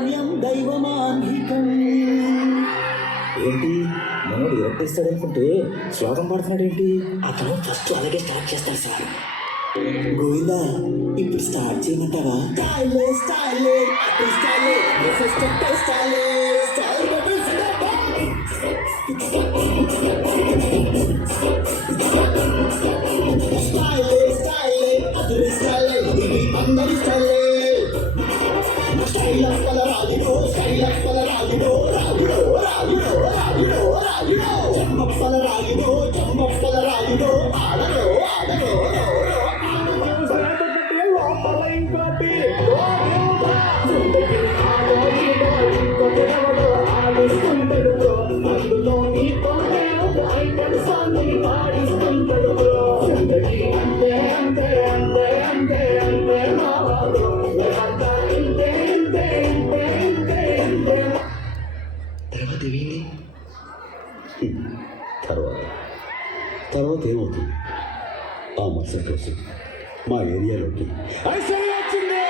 కర్తవ్యం దైవమాన్వికం. ఏంటి మనోడు ఎరట్టేస్తాడు అనుకుంటే శ్లోకం పాడుతున్నాడు ఏంటి? అతను ఫస్ట్ అలాగే స్టార్ట్ చేస్తాడు సార్. గోవిందా ఇప్పుడు స్టార్ట్ చేయమంటావా? స్టైలే స్టైలే స్టైలే స్టైలే స్టైలే స్టైలే అతని స్టైలే ఇది అందరి స్టైలే. స్టైల్ అప్పల రాజుడో స్టైల్ అప్పల రాజుడో రాజుడో రాజుడో రాజుడో రాజుడో జమ్మప్పల రాజుడో జమ్మప్పల రాజుడో ఆడడో ఆడడో లోపల ఇంకోటి ఆడిస్తుంటాడు అందులో నీతో ఐటమ్ సాంగ్ పాడిస్తుంటాడు. అంతే అంతే అంతే అంతే అంతే మావాడు అంతే అంతే అంతే అంతే అంతే. తర్వాత ఏమైంది? తర్వాత ఏమవుతుంది? ఆ మరుసటి రోజు మా ఏరియాలోకి ఐశ్వర్య వచ్చింది.